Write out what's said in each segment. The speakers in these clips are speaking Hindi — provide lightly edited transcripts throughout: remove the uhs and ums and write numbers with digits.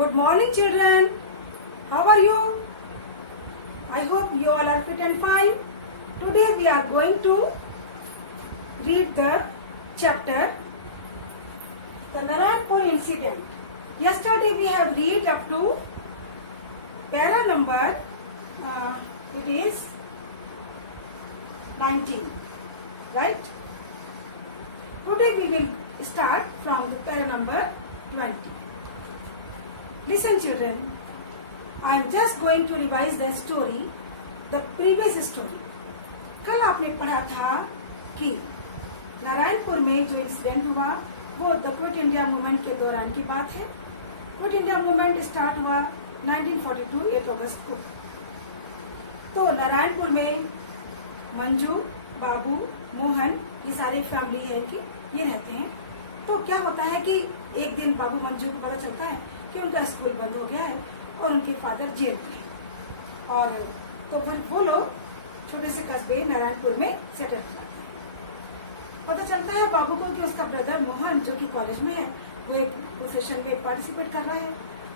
Good morning, children. How are you? I hope you all are fit and fine. Today we are going to read the chapter The Narayanpur Incident. Yesterday we have read up to para number, it is 19, right? Today we will start from the para number 20. Listen, children, I am just going to revise the story, the previous story. कल आपने पढ़ा था कि नारायणपुर में जो इंसिडेंट हुआ वो द क्विट इंडिया मूवमेंट के दौरान की बात है। क्विट इंडिया मूवमेंट स्टार्ट हुआ 1942 8 अगस्त को। तो नारायणपुर में मंजू, बाबू, मोहन, ये सारी फैमिली है कि ये रहते हैं। तो क्या होता है कि एक दिन बाबू मंजू को पता चलता है कि उनका स्कूल बंद हो गया है और उनके फादर जेल में है। और तो फिर वो लोग छोटे से कस्बे नारायणपुर में सेटल हो जाते हैं। पता चलता है बाबू को कि उसका ब्रदर मोहन जो कि कॉलेज में है वो एक प्रोसेशन में पार्टिसिपेट कर रहा है।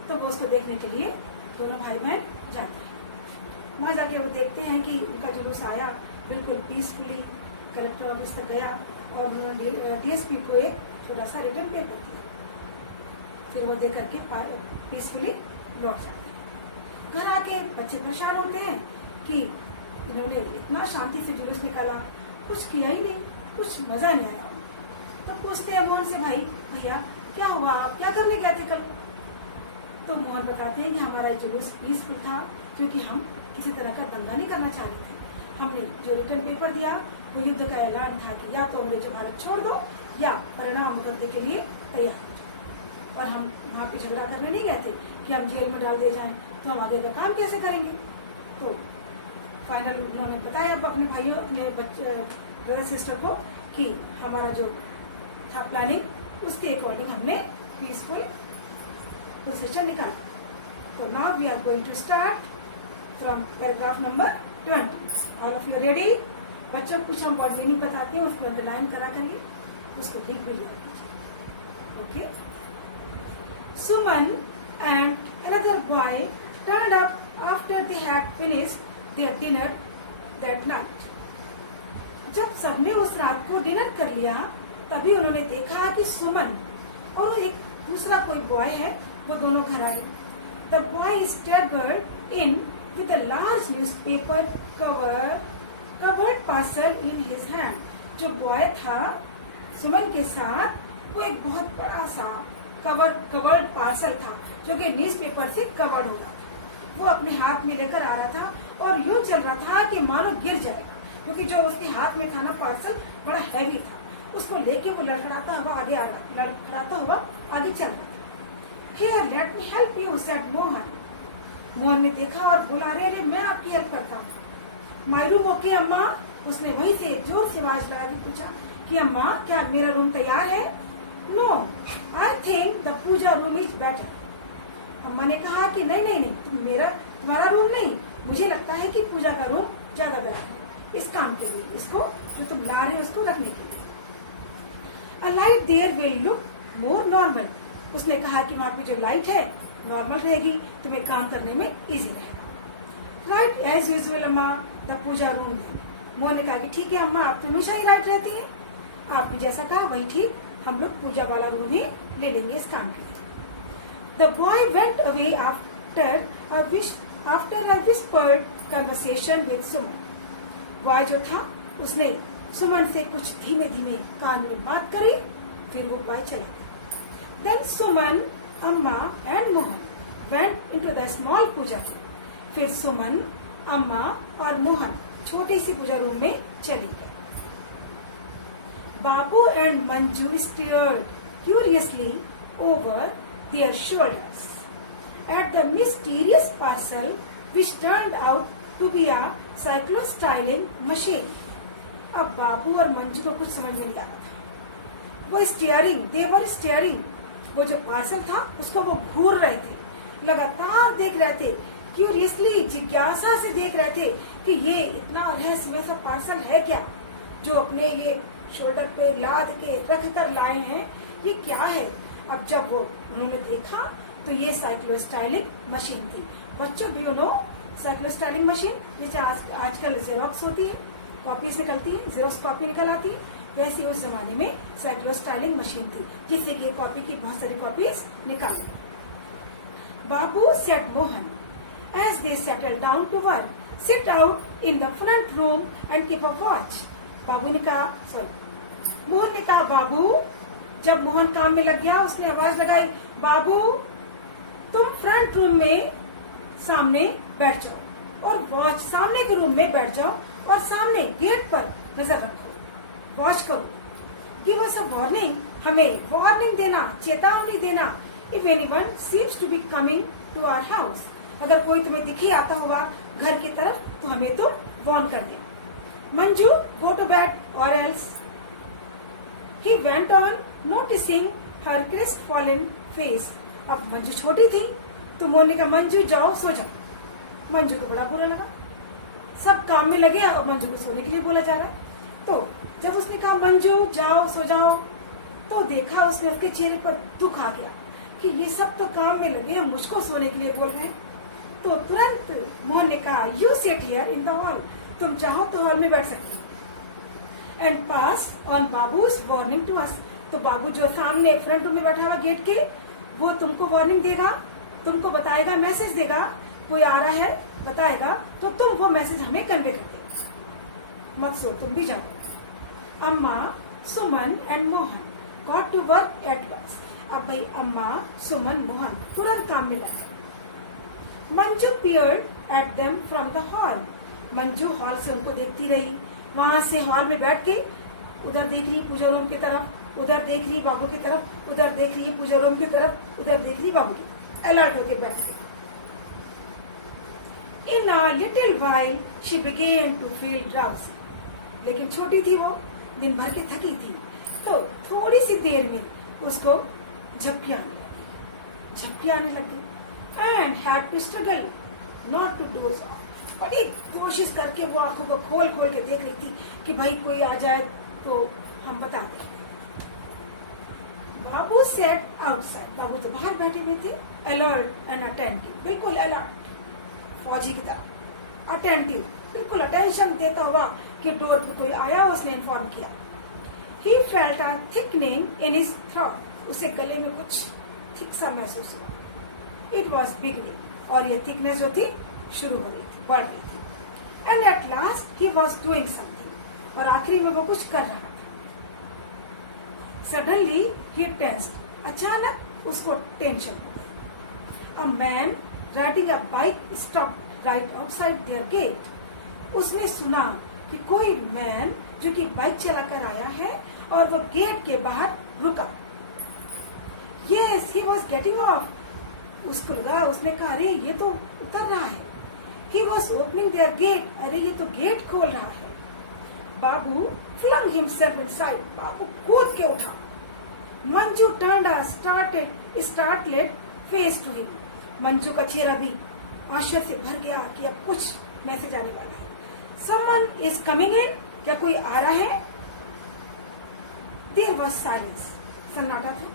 तो वो उसको देखने के लिए दोनों भाई बहन जाते हैं। वहां जाके वो देखते हैं कि उनका जुलूस आया बिल्कुल पीसफुली, कलेक्टर ऑफिस तक गया और उन्होंने डीएसपी को एक छोटा सा रिटर्न पेपर दिया। फिर वो दे करके पीसफुली लौट जाते हैं। घर आके बच्चे परेशान होते हैं कि इन्होंने इतना शांति से जुलूस निकाला, कुछ किया ही नहीं, कुछ मजा नहीं आया। तो पूछते हैं मोहन से, भाई भैया क्या हुआ, आप क्या करने गए थे कल? तो मोहन बताते हैं कि हमारा जुलूस पीसफुल था क्योंकि हम किसी तरह का दंगा नहीं करना चाह रहे थे। हमने जो रिटर्न पेपर दिया वो युद्ध का ऐलान था कि या तो अंग्रेजों भारत छोड़ दो या परिणाम मुकदमे के लिए तैयार हो जाओ। और हम वहाँ पे झगड़ा करने नहीं गए थे कि हम जेल में डाल दिए जाएं तो हम आगे का काम कैसे करेंगे। तो फाइनल उन्होंने बताया अपने भाइयों, अपने ब्रदर सिस्टर को कि हमारा जो था प्लानिंग उसके अकॉर्डिंग हमने पीसफुल प्रोसेशन निकाला। तो now we are going to start from paragraph number 20। All of you ready? बच्चों को कुछ हम वर्ड मीनिंग बताते हैं, उसको अंडरलाइन करा करिए, उसको लिख भी लिया कीजिए। Okay. Suman and another boy turned up after they had finished their dinner that night. जब सबने उस रात को डिनर कर लिया तभी उन्होंने देखा कि सुमन और एक दूसरा कोई बॉय है वो दोनों घर आए। The boy staggered in with a large newspaper covered parcel in his hand. जो बॉय था सुमन के साथ वो एक बहुत बड़ा सा कवर्ड पार्सल था जो कि न्यूज़पेपर से कवर्ड हो रहा था। वो अपने हाथ में लेकर आ रहा था और यूं चल रहा था कि मानो गिर जाएगा, क्योंकि जो उसके हाथ में था ना पार्सल बड़ा हैवी था। उसको लेके वो लड़खड़ाता हुआ आगे आ रहा, लड़खड़ाता हुआ आगे चल रहा था। Here, let me help you, said Mohan. Mohan ने देखा और बोला, अरे मैं आपकी हेल्प करता हूँ। माई रूम ओके अम्मा? उसने वहीं से जोर से आवाज लगा के पूछा कि अम्मा क्या मेरा रूम तैयार है? No, I think the puja room is better. अम्मा ने कहा कि नहीं, तुम्हारा रूम नहीं, मुझे लगता है कि पूजा का रूम ज्यादा बेहतर है इस काम के लिए, इसको जो तुम ला रहे हो उसको रखने के लिए। A light there will look more normal. उसने कहा कि वहां पे जो लाइट है नॉर्मल रहेगी, तुम्हें काम करने में इजी रहेगा। राइट एज यूजुअल अम्मा, द पूजा रूम। मोहन ने कहा कि ठीक है अम्मा, आप तो हमेशा ही राइट रहती हैं, आपने जैसा कहा वही ठीक, हम लोग पूजा वाला रूम ही ले लेंगे इस काम के लिए। The boy went away after a whispered conversation with Suman. Boy जो था उसने सुमन से कुछ धीमे धीमे कान में बात करी, फिर वो बॉय चला गया। Then सुमन, अम्मा and Mohan went into the small Puja room. फिर सुमन, अम्मा और मोहन छोटी सी पूजा रूम में चली गए। Babu and Manju stared curiously over their shoulders at the mysterious parcel which turned out to be a cyclostyling machine. अब बाबू और मंजू को कुछ समझ में नहीं आ रहा था। वो स्टीयरिंग, वो जो पार्सल था उसको वो घूर रहे थे, लगातार देख रहे थे, क्यूरियसली जिज्ञासा से देख रहे थे कि ये इतना रहस्यमय सा पार्सल है क्या जो अपने ये शोल्डर पे लाद के रख कर लाए हैं, ये क्या है। अब जब वो उन्होंने देखा तो ये साइक्लोस्टाइलिंग मशीन थी। बच्चों भी नो साइक्लोस्टाइलिंग मशीन, जैसे आजकल जेरोक्स होती है, कॉपीज निकलती है, जेरोक्स कॉपी निकल आती है, वैसे उस जमाने में साइक्लोस्टाइलिंग मशीन थी जिससे कि कॉपी की बहुत सारी कॉपीज निकाल। Babu set Mohan as they settled down to work, sit out in the front room and keep a watch. बाबू ने कहा, मोहन ने कहा बाबू, जब मोहन काम में लग गया उसने आवाज लगाई, बाबू तुम फ्रंट रूम में सामने बैठ जाओ और वॉच, सामने के रूम में बैठ जाओ और सामने गेट पर नजर रखो, वॉच करो। गिव अस अ वार्निंग, हमें वार्निंग देना, चेतावनी देना। If anyone seems to be coming to our house, अगर कोई तुम्हें दिखे आता होगा घर की तरफ तो हमें तुम वार्न कर देना। मंजू गो टू बेड और else. He went on noticing her crestfallen face. अब मंजू छोटी थी तो मोहन ने कहा मंजू जाओ सो जाओ। मंजू को बड़ा बुरा लगा, सब काम में लगे और मंजू को सोने के लिए बोला जा रहा है। तो जब उसने कहा मंजू जाओ सो जाओ, तो देखा उसने उसके चेहरे पर दुख आ गया कि ये सब तो काम में लगे हैं, मुझको सोने के लिए बोल रहे हैं। तो तुरंत मोहन ने कहा you sit here in the hall, तुम चाहो तो हॉल में बैठ सकते हो। And pass on Babu's warning to us, तो बाबू जो सामने फ्रंट रूम में बैठा हुआ गेट के, वो तुमको वार्निंग देगा, तुमको बताएगा, मैसेज देगा, कोई आ रहा है बताएगा, तो तुम वो मैसेज हमें कन्वे कर दे, मत सो तुम भी जाओ। Amma, Suman and Mohan got to work at once. अब भाई अम्मा, सुमन, मोहन तुरंत काम में लगे। Manju peered at them from the hall. Manju hall से उनको देखती रही, वहां से हॉल में बैठ के उधर देख रही पूजा रूम की तरफ, उधर देख रही बाबू की तरफ, उधर देख रही पूजा रूम की तरफ, उधर देख रही बाबू की, अलर्ट होके बैठ गई। In a little while she began to feel drowsy. लेकिन छोटी थी वो, दिन भर के थकी थी, तो थोड़ी सी देर में उसको झपकी आने लगी। And had to struggle not to doze off. बड़ी कोशिश करके वो आंखों को खोल के देख रही थी कि भाई कोई आ जाए तो हम बता दें। बाबू सेट आउटसाइड, बाबू तो बाहर बैठे हुए थे, अलर्ट एंड अटेंटिव, बिल्कुल अलर्ट, फौजी की तरह, अटेंटिव, बिल्कुल अटेंशन देता हुआ कि डोर पर कोई आया, उसने इन्फॉर्म किया। He felt a thickening in his throat, उसे गले में कुछ थिक सा महसूस हुआ। इट वॉज बिगनिंग, और ये थिकनेस जो थी शुरू हो रही थी, बढ़ रही थी। And at last he was doing something, और आखिरी में वो कुछ कर रहा था। सडनली ही टेंस्ड, अचानक उसको टेंशन हो गई। A man riding a bike stopped right outside their gate. उसने सुना कि कोई मैन जो कि बाइक चलाकर आया है और वो गेट के बाहर रुका। Yes, he was getting off. उसको लगा, उसने कहा अरे ये तो उतर रहा है। He was opening their gate, अरे ये तो गेट खोल रहा है। Babu flung himself inside, Babu कूद के उठा। Manju turned a startled face to him. Manju का चेहरा भी आश्चर्य से भर गया कि अब कुछ मैसेज आने वाला है। समवन इज कमिंग इन, क्या कोई आ रहा है? देयर वॉज साइलेंस, सन्नाटा था।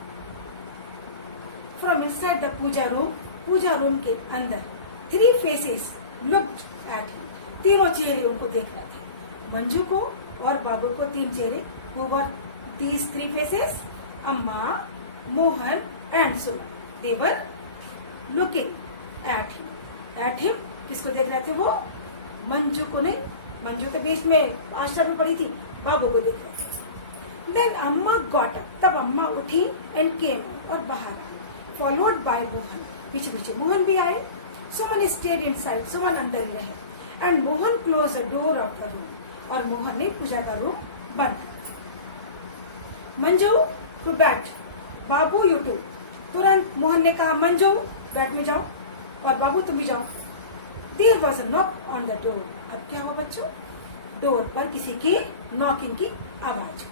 From inside the puja room के अंदर 3 faces looked at him. तीनों चेहरे उनको देख रहे थे, मंजू को और बाबू को, 3 चेहरे। Who were these 3 faces? अम्मा, Mohan and Suman. They were looking at him. At him किसको देख रहे थे वो? मंजू को नहीं, मंजू तो बीच में आश्चर्य में पड़ी थी, बाबू को देख रहे थे। Then अम्मा got up, तब अम्मा उठी and came, और बाहर आई, फॉलोड बाय मोहन, पीछे पीछे मोहन भी आए। सुमन स्टेड इनसाइड, सुमन अंदर ही रहे। And Mohan close the door of the room, और मोहन ने पूजा का रूम बंद कर। मंजू टू बैठ, बाबू यू टू। तुरंत मोहन ने कहा मंजू बैठ में जाओ, और बाबू तुम भी जाओ। There was a knock on the door. अब क्या हुआ बच्चों? डोर पर किसी की नॉकिंग की आवाज,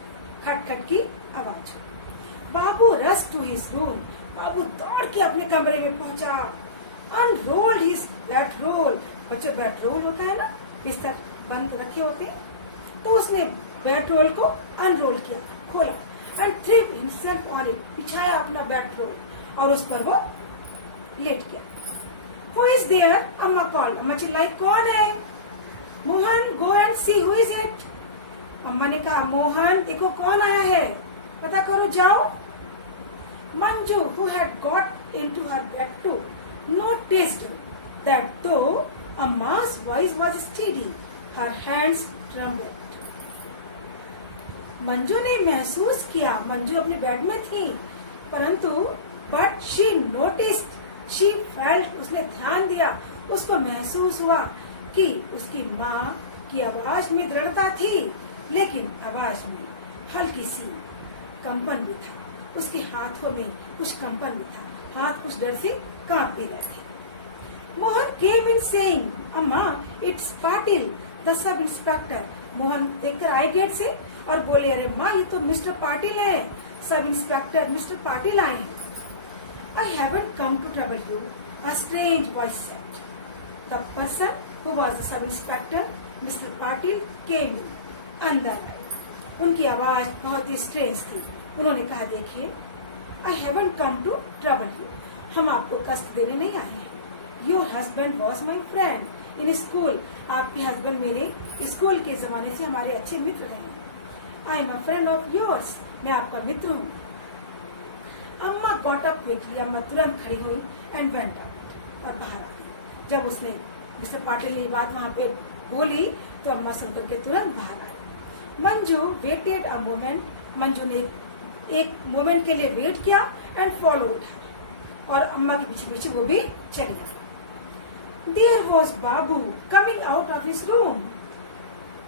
खटखट की आवाज। बाबू रश टू हिज रूम, बाबू दौड़ के अपने कमरे में पहुंचा। अनरोल्ड हिज बेडरोल, बच्चों बेडरोल होता है ना, बिस्तर बंद रखे होते हैं, तो उसने बेडरोल को अनरोल किया, खोला। And three himself on it, बिछाया अपना बेडरोल, और उस पर वो लेट गया। Who is there? अम्मा कॉल। अम्मा चिल्लाई, कौन है? Mohan, go and see who is it. अम्मा ने कहा, मोहन देखो कौन आया है, पता करो जाओ। Manju, who had got into her bed too, noticed that though Amma's voice was steady, her hands trembled. Manju ने महसूस किया, मंजू अपने बेड में थी, परंतु but she noticed, she felt, उसने ध्यान दिया, उसको महसूस हुआ कि उसकी माँ की आवाज में दृढ़ता थी, लेकिन आवाज में हल्की सी कंपन भी था, उसके हाथों में कुछ कंपन भी था, हाथ कुछ डर से कांप भी रहे थे। मोहन केम इन सेइंग, अम्मा it's Patil the sub inspector. Mohan देखकर आए गेट से और बोले, अरे माँ ये तो मिस्टर पाटिल है, सब इंस्पेक्टर मिस्टर पाटिल आए हैं। I haven't come to trouble you, a strange voice said. The person who was the sub-inspector, Mr. Patil, came in. अंदर आए। उनकी आवाज बहुत ही स्ट्रेंज थी। उन्होंने कहा, देखिए, I haven't come to trouble you. हम आपको कष्ट देने नहीं आए हैं। Your husband was my friend in school. आपके हस्बैंड मेरे स्कूल के जमाने से हमारे अच्छे मित्र रहे। I am a friend of yours. मैं आपका मित्र हूँ। अम्मा गॉट अप क्विकली, अम्मा तुरंत खड़ी हुई एंड वेंट आउट, और बाहर आ गई। जब उसने मिस्टर पाटिल ने ये बात वहां पे बोली तो अम्मा सुनकर के तुरंत बाहर आई। Manju waited a moment, Manju ने एक मोमेंट के लिए वेट किया एंड फॉलोड, और अम्मा के पीछे पीछे वो भी चली गई। There was Babu coming out of his room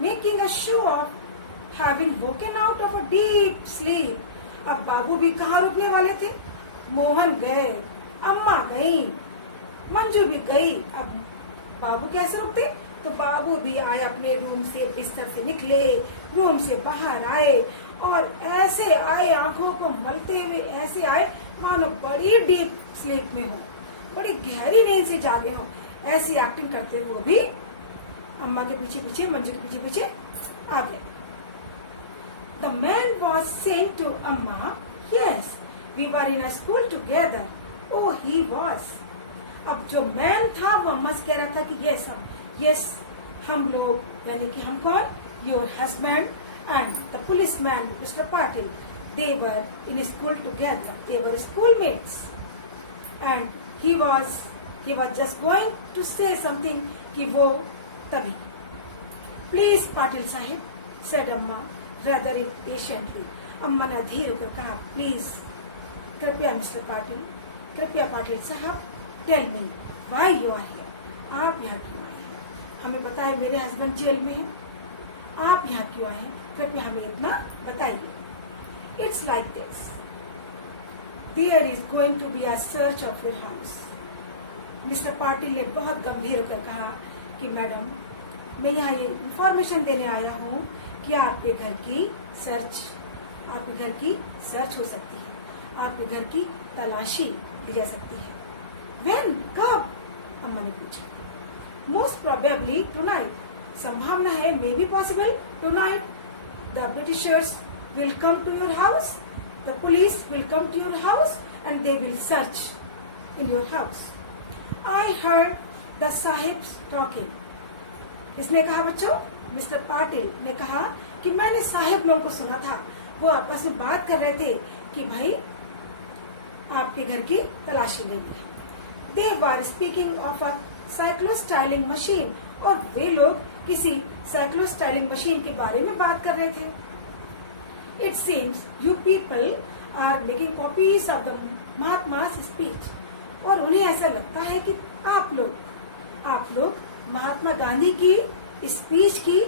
making a show of having woken out of a deep sleep. अब बाबू भी कहाँ रुकने वाले थे? मोहन गए, अम्मा गई, मंजू भी गई। अब बाबू कैसे रुकते? तो बाबू भी आए, अपने रूम से बिस्तर से निकले, रूम से बाहर आए, और ऐसे आए आंखों को मलते हुए, ऐसे आए मानो बड़ी डीप स्लीप में हो, बड़ी गहरी नींद से जागे हो, ऐसी एक्टिंग करते हुए वो भी अम्मा के पीछे पीछे, मंजू के पीछे पीछे आ गए। The man was saying to Amma, yes, we were in a school together. Oh, he was. अब जो मैन था वो अम्मा से कह रहा था कि yes, हम लोग, यानी कि हम कौन? Your husband and the policeman, Mr. Patil, they were in school together. They were schoolmates. And he was just going to say something कि वो तभी. Please, Patil Sahib, said Amma, rather impatiently. अम्मा ने धीरे होकर कहा, प्लीज, कृपया मिस्टर पाटिल, कृपया पाटिल साहब, tell me why you are here, आप यहाँ क्यों आए हैं? हमें पता है मेरे हस्बैंड जेल में हैं, आप यहाँ क्यों आए हैं? कृपया हमें इतना बताइए। It's like this, there is going to be a search of your house. Mister Patil ने बहुत गंभीर होकर कहा कि मैडम, मैं यहाँ ये इंफॉर्मेशन देने आया हूँ कि आपके घर की सर्च हो सकती है, आपके घर की तलाशी ली जा सकती है। When? कब? अम्मा ने पूछा। Most probably tonight. संभावना है, may be possible tonight. The Britishers will come to your house. The police will come to your house and they will search in your house. I heard the Sahibs talking. इसने कहा, बच्चों, मिस्टर पाटिल ने कहा कि मैंने साहिब लोगों को सुना था, वो आपस में बात कर रहे थे कि भाई आपके घर की तलाशी लेनी है। They were speaking of a cyclo-styling machine, और वे लोग किसी cyclo-styling मशीन के बारे में बात कर रहे थे। It seems you people are making copies of the Mahatma's speech, और उन्हें ऐसा लगता है कि आप लोग महात्मा गांधी की स्पीच की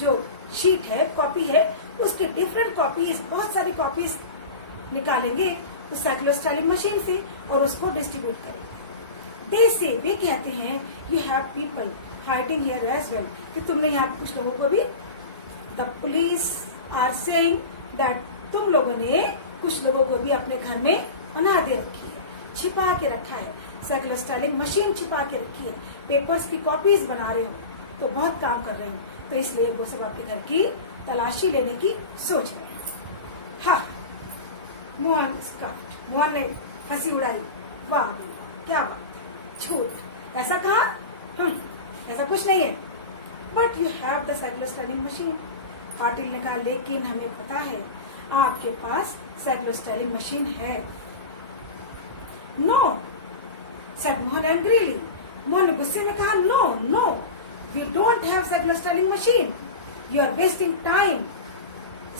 जो शीट है, कॉपी है, उसके डिफरेंट कॉपीज, बहुत सारी कॉपीज निकालेंगे उस साइक्लोस्टाइलिंग मशीन से और उसको डिस्ट्रीब्यूट करेंगे। दे से, वे कहते हैं, you have people hiding here as well, कि तुमने यहाँ पे कुछ लोगों को भी, the police are saying that, तुम लोगों ने कुछ लोगों को भी अपने घर में बना दे रखी है, छिपा के रखा है, साइक्लोस्टाइलिंग मशीन छिपा के रखी है, पेपर्स की कॉपीज बना रहे हो, तो बहुत काम कर रहे हो, तो इसलिए वो सब आपके घर की तलाशी लेने की सोच रहे हैं। हाँ, मोहन ने हंसी उड़ाई, वाह क्या बात है, झूठ। ऐसा कहा? ऐसा कुछ नहीं है। But you have the cyclostyling machine. Patil ने कहा लेकिन हमें पता है आपके पास साइक्लोस्टाइलिंग मशीन है। No, said Mohan angrily. Mohan ने गुस्से में कहा no no, we don't have cyclostyling machine, you are wasting time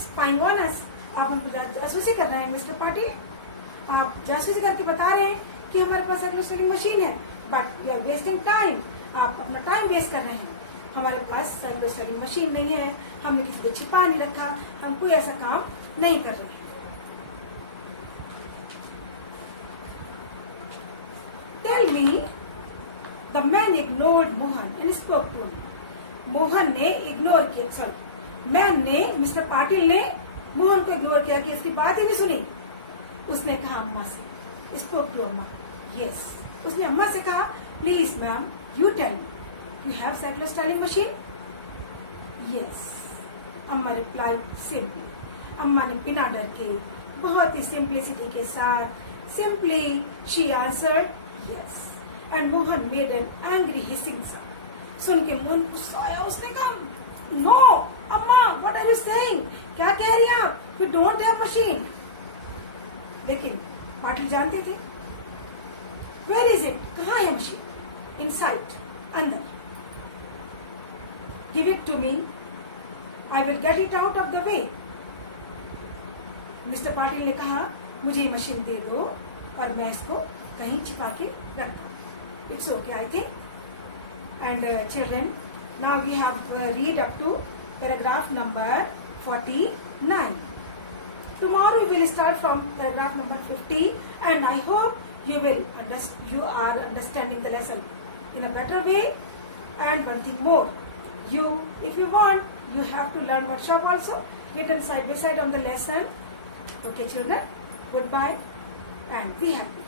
spying on us. आप हमको जासूसी कर रहे हैं मिस्टर पाटिल, आप जासूसी करके बता रहे हैं कि हमारे पास साइक्लोस्टाइलिंग मशीन है, but you are wasting time. आप अपना टाइम वेस्ट कर रहे हैं। हमारे पास साइक्लोस्टाइलिंग मशीन नहीं है, हमने किसी को छिपा नहीं रखा, हम कोई ऐसा काम नहीं कर रहे हैं। Tell me, the man ignored Mohan and spoke to him. Mohan ने इग्नोर किया, सॉरी मैन ने, मिस्टर पाटिल ने मोहन को इग्नोर किया कि इसकी बात ही नहीं सुनी। उसने कहा अम्मा से, स्पोक टू अम्मा। यस, उसने अम्मा से कहा please ma'am you tell me, you have cyclostyling machine? Yes, अम्मा रिप्लाई सिंपली। अम्मा ने बिना डर के, बहुत ही सिंप्लिसिटी के साथ, simply she answered yes. And Mohan made an angry hissing sound. सुन के मोहन गुस्सा आया, उसने कहा नो अम्मा, व्हाट आर यू सेइंग? क्या कह रही हैं आप? You don't have machine. लेकिन पाटिल जानते थे वेयर इज इट, कहाँ है मशीन? इनसाइड, अंदर। Give it to me, I will get it out of the way. Mister Patil ने कहा मुझे ये मशीन दे दो और मैं इसको कहीं छिपा के रखता हूँ। It's okay I think. And children, now we have read up to paragraph number 49. Tomorrow we will start from paragraph number 50, and I hope you are understanding the lesson in a better way. And one thing more, if you want, you have to learn workshop also written side by side on the lesson. Okay children, goodbye and be happy.